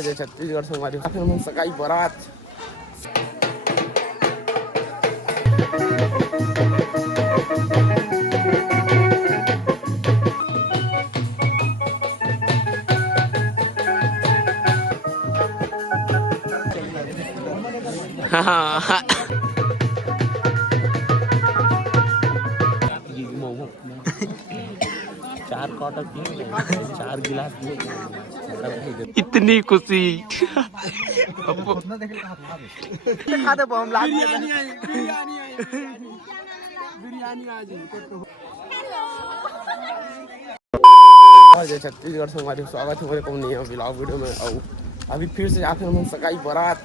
और जय छत्तीसगढ़ से हमारी हम सगाई बारात। हाँ चार क्वार्टर पिए, 4 गिलास पिए, इतनी खुशी। खाते हम लाग और जय छत्तीसगढ़ से हमारे स्वागत है मेरे को नहीं है ब्लॉग वीडियो में। और अभी फिर से जाते हैं हम सगाई बारात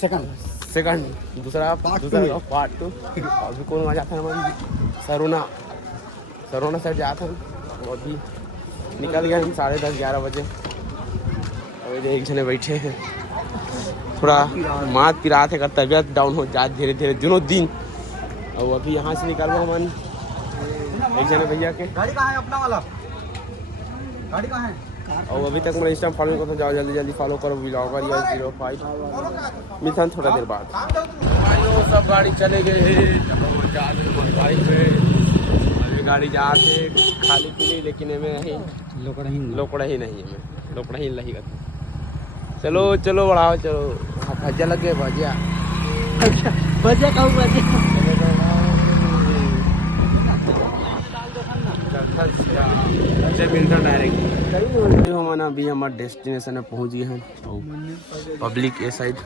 सेकंड दूसरा पार्ट 2। अभी कौन वहाँ जाता है हमारी सरोना साइड जाते हैं। और अभी निकल गए हम 10:30-11 बजे। अभी एक जने बैठे हैं, थोड़ा मात पिरात है, कर तबीयत डाउन हो जाए धीरे धीरे दिनों दिन। और अभी यहाँ से निकल गए मन एक जने भैया के। गाड़ी कहाँ है अपना वाला? गाड़ी कहाँ है? और अभी तक मैं इंस्टाग्राम फॉलो करता जाओ, जल्दी जल्दी फॉलो करो ब्लॉगर या 05। मिलता हूँ थोड़ा देर बाद। सब गाड़ी चले गए बाइक पे। अभी गाड़ी जाते खाली पीली, लेकिन में नहीं लोकड़ा ही नहीं है, लोकड़ा ही नहीं करती। चलो चलो बढ़ाओ चलो। भजिया लग गए भजिया। अच्छा भजिया खाऊं भजिया। मिलता डायरेक्ट हम अभी हमारे डेस्टिनेशन में पहुंच गए हैं। पब्लिक ए साइड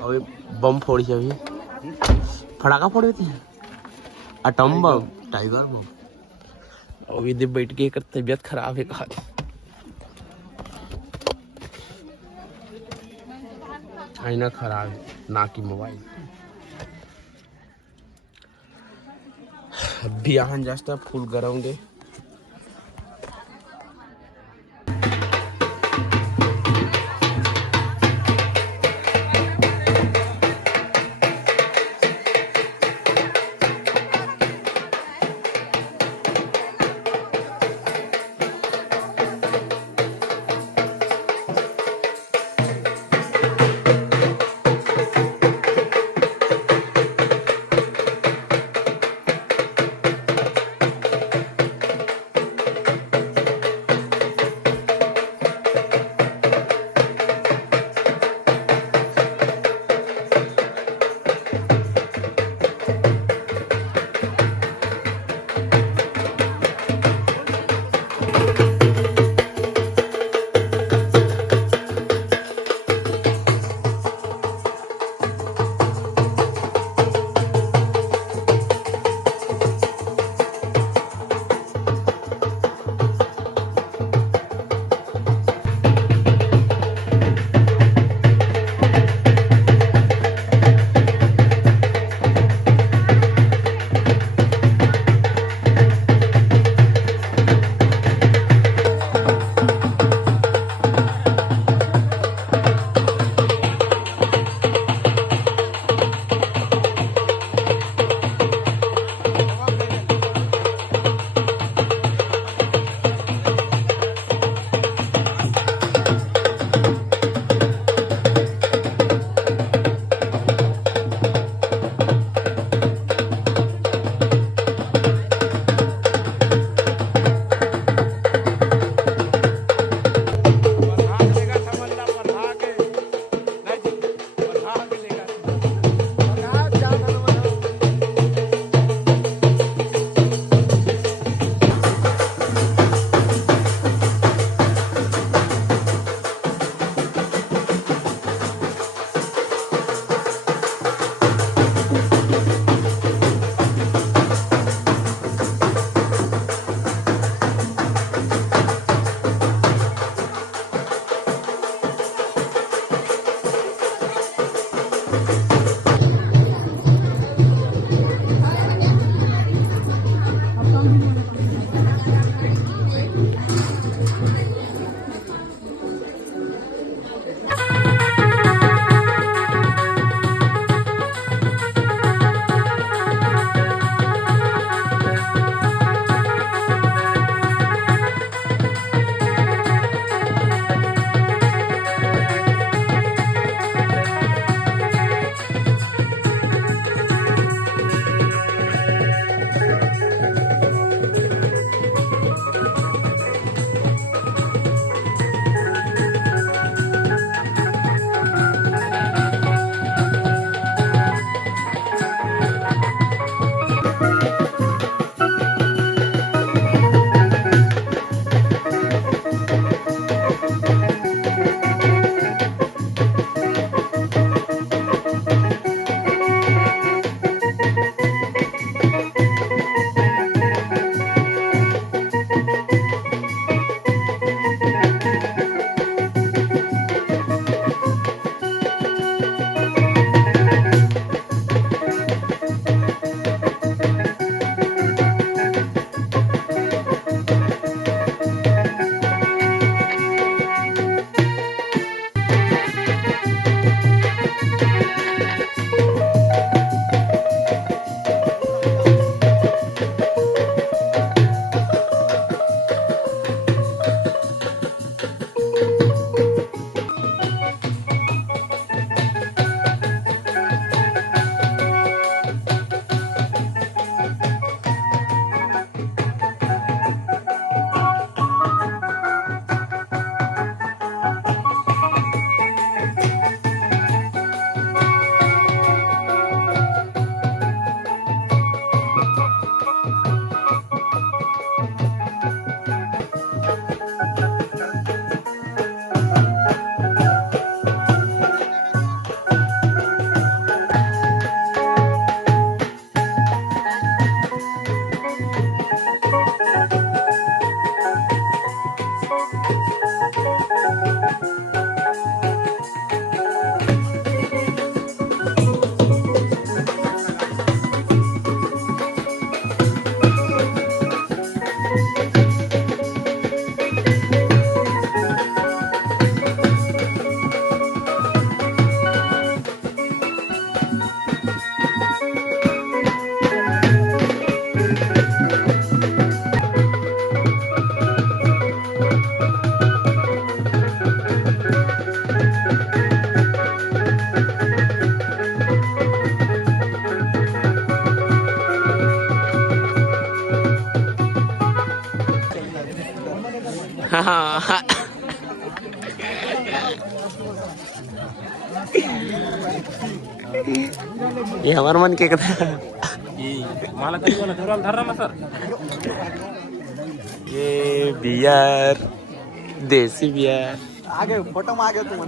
और बम फोड़ी अभी फटाका फोड़ देते हैं, अटम बम, टाइगर बम। और इधर बैठ के कर तबीयत खराब है कहा। आईना खराब है ना की मोबाइल। अभी यहाँ जस्ट फुल गरम दे। हाँ ये हमारा मन के कथा मला तरी बोला धराल धरा ना सर ये बियर देसी बियर आगे फोटो में आगे तुम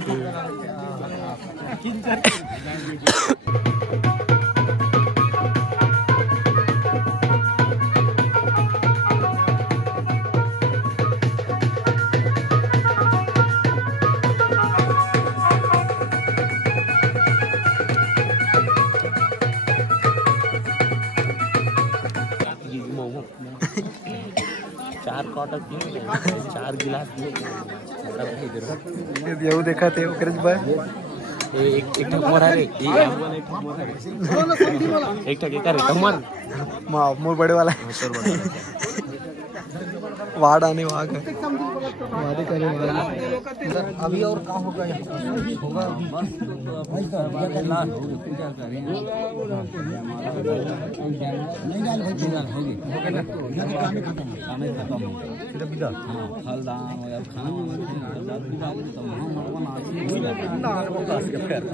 चार क्वार्टर पिए 4 गिलास पिए येऊ देखा ते ओकरेच बाय एक ठक मोरा रे एक ठक एका रे कमर मोर बड़े वाला वाड़ आने वाग वादे करे अभी और कहाँ होगा होगा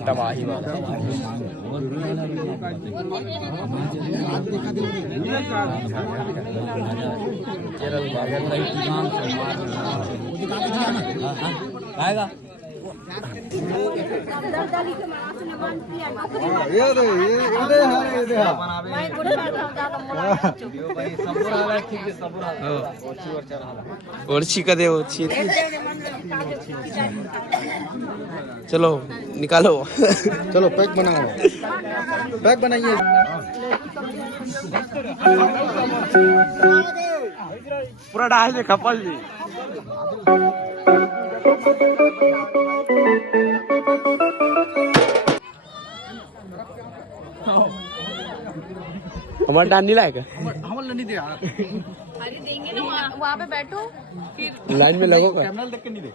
तबाही वाला आएगा ये दे ओरछी का दे ओरछी चलो निकालो चलो पैक बनाओ पैक बनाइए पूरा डाल दे कपल जी हमारा डाल नहीं लाएगा हमारे नहीं दे अरे देंगे ना वहाँ पे बैठो फिर लाइन में लगोगा कैमरा देख के नहीं दे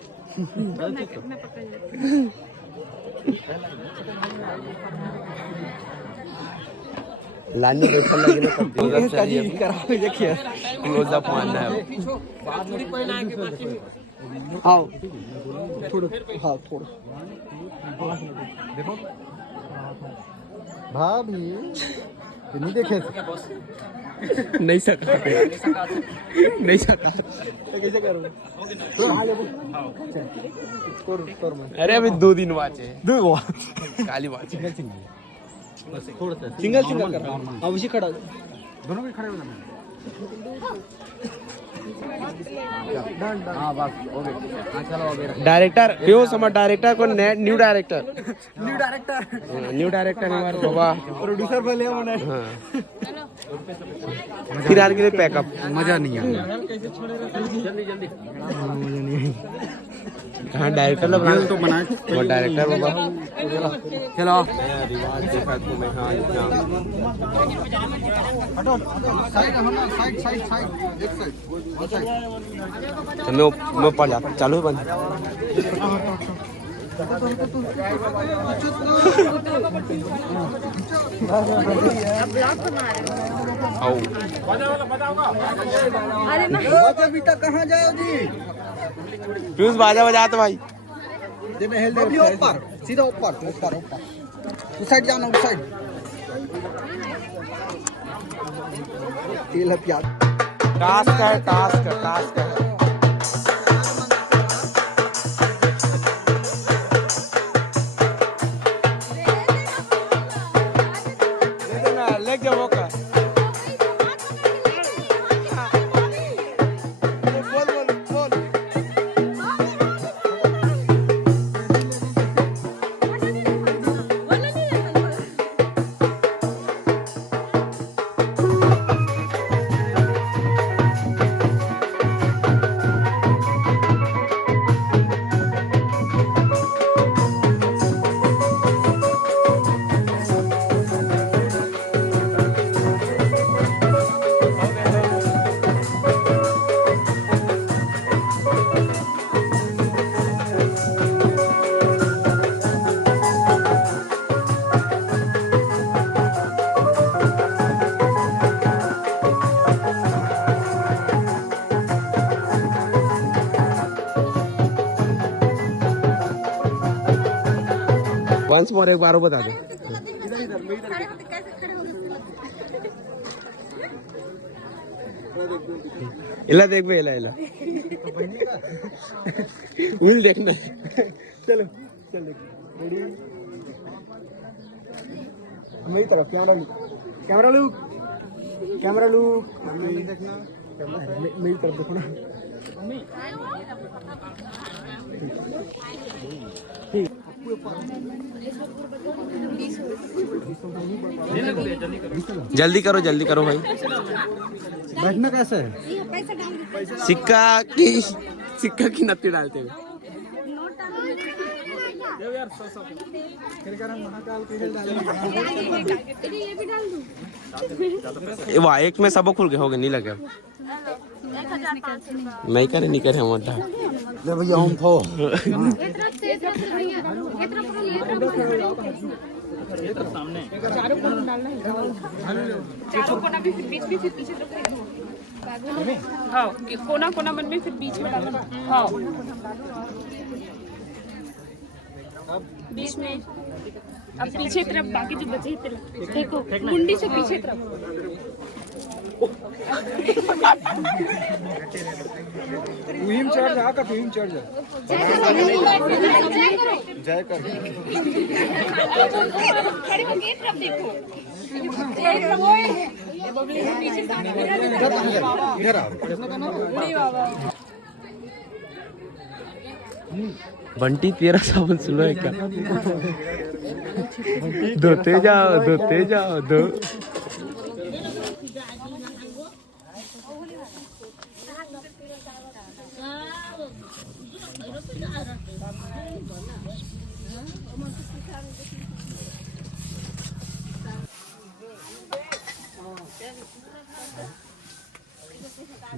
मैं पकड़ लेती लाइन में बैठकर लगे ना देखिए क्लोज अप मारना है आओ थोड़ा हाँ थोड़ा देखो भाभी नहीं देखे नहीं सका नहीं सका कैसे करूँ अरे अभी 2 दिन बाचे दो काली बाचे सिंगल सिंगल कर अब उसी खड़ा दोनों भी खड़े हो जाना हाँ बस हो गए हाँ चलो अभी डायरेक्टर क्यों समझ डायरेक्टर को न्यू डायरेक्टर न्यू डायरेक्टर हमारे बाबा प्रोड्यूसर बोले हमने हाँ फिर आने के लिए पैकअप मजा नहीं आया कहाँ डायरेक्टर लोग तो बनाए वो डायरेक्टर बाबा चलो रिवाज देखा तुम्हें हाँ इतना हटो साइड होना साइड साइड साइड एक साइड तो मैं पढ़ जाता चालू है बंद आओ अरे ना बेटा कहाँ जाओ जी फ्यूज बाजा बजा तो भाई दे मैं हेल दे ऊपर सीधा ऊपर ऊपर ऊपर उस साइड जाना उस साइड तेल है प्याज टास्क है टास्क है टास्क है लेके जाओ का वंस मोर एक बार और बता दे। इला देख बे, इला इला विल देखना। चलो चल देख। रेडी, मेरी तरफ camera look, camera look, camera look. मेरी तरफ देखो ना। जल्दी करो भाई। बैठना कैसे है? सिक्का की नत्ती डालते हुए। वाह, एक में सब खुल गए, हो गए, नहीं लगे। नहीं करे मोटा ले भैया हम फो हाँ, कोना मन में फिर बीच में डालना। हाँ, बीच में। अब पीछे तरफ बाकी जो बचे हैं देखो, मुंडी से पीछे तरफ। टीम चार्ज आका टीम चार्ज जय कर खड़े हो गए तरफ देखो। इधर आओ। बंटी तेरा साबुन सुनो है क्या? धोते जाओ दो।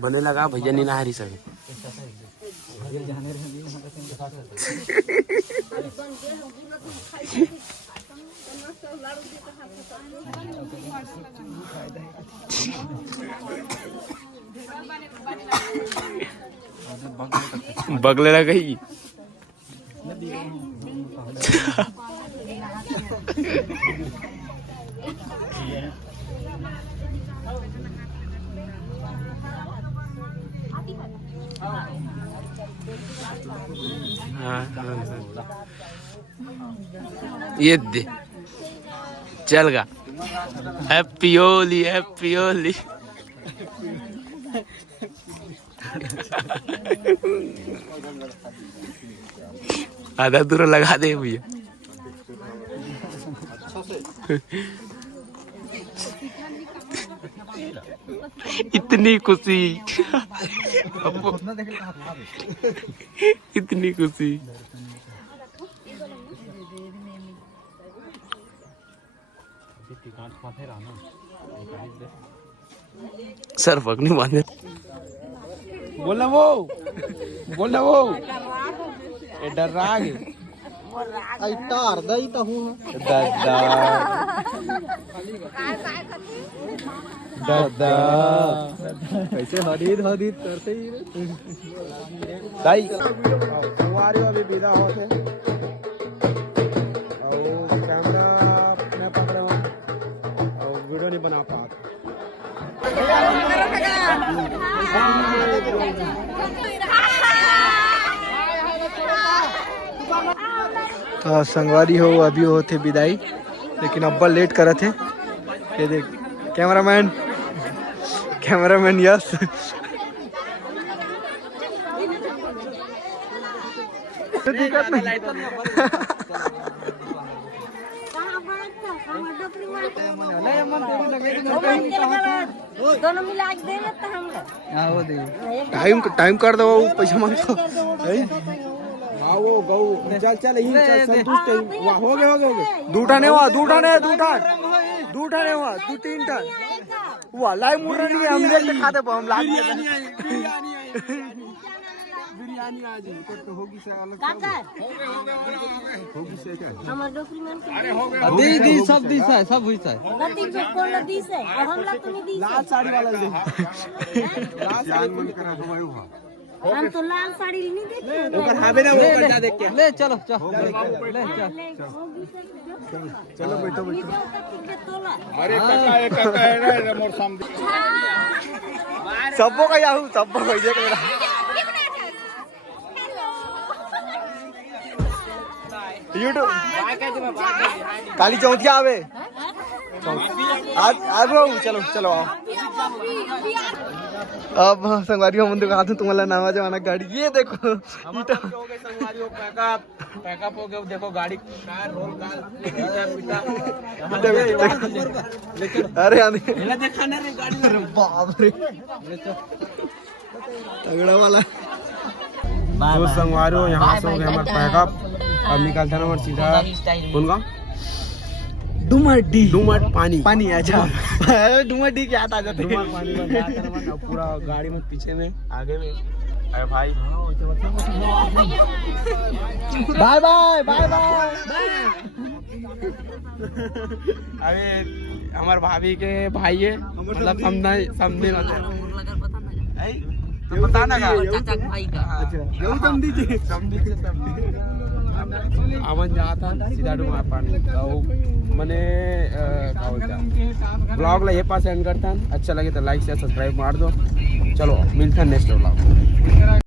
बने लगा भैया नीना हरी सब। बगले लग गई। ये दे चल गा। हैप्पी होली, हैप्पी होली। आधा दूर लगा दे भैया। इतनी खुशी, इतनी खुशी। सर पकनी बांधे। बोलना वो डर रहा है। आई तार दई त हूं दादा कैसे हदीद करते ही दाई हमारे अभी विदा होते और कैमरा मैं पकड़ा हूँ और वीडियो नहीं बना पा। तो संगवारी हो अभी होते विदाई, लेकिन अब्बा लेट करे थे। ये देख कैमरामैन यस। दिक्कत नहीं। दोनों मिला के दे देता हम लोग। टाइम कर दो, पैसा मांगो। वो गौ चल संतुष्ट हो गए। दूठा नहीं हुआ, दूठा नहीं हुआ, 2-3 टन हुआ। लाई मुर्रा नहीं हम देख खाते हम लाग बिरयानी आज तो होगी से अलग होगी से क्या? हमार डॉक्यूमेंट दी सब दी है, सब हुई है। नती जो कोन दी से और हम लोग तो नहीं दी। लाल साड़ी वाला दे। लाल साड़ी मन करा घुमायो हां हम तो लाल साड़ी नहीं देखे ओकर हावे ना ओकर जा देख के ले चलो चलो ले चल चलो बैठो अरे काका है ना मोर सामने सबको का याहू सबको का ये मेरा यूट्यूब काली चौथिया आवे आज भाऊ चलो चलो आओ अब संगवारी मंदिर का हाथ तुम्हारा नाम जमाना गाड़ी ये देखो पैकअप हो गया देखो गाड़ी कार रोल कार अरे आने देखा ना रे गाड़ी अरे बाप रे तगड़ा वाला तो संगवारो यहाँ से हो गया हमारा पैकअप अब निकलता ना हमारा सीधा उनका डुमट पानी अच्छा डुमटी क्या आता जाते डुमट पानी में जाता ना पूरा गाड़ी में पीछे में आगे में अरे भाई बाय बाय बाय बाय अरे हमारे भाभी के भाई है मतलब समझने वाले पता ना चाचा भाई का यही तुम दीजिए आवन जाता सीधा डुमट पानी तो मैंने ब्लॉग ला ये पास एंड करता अच्छा लगे तो लाइक शेयर सब्सक्राइब मार दो चलो मिलता है नेक्स्ट ब्लॉग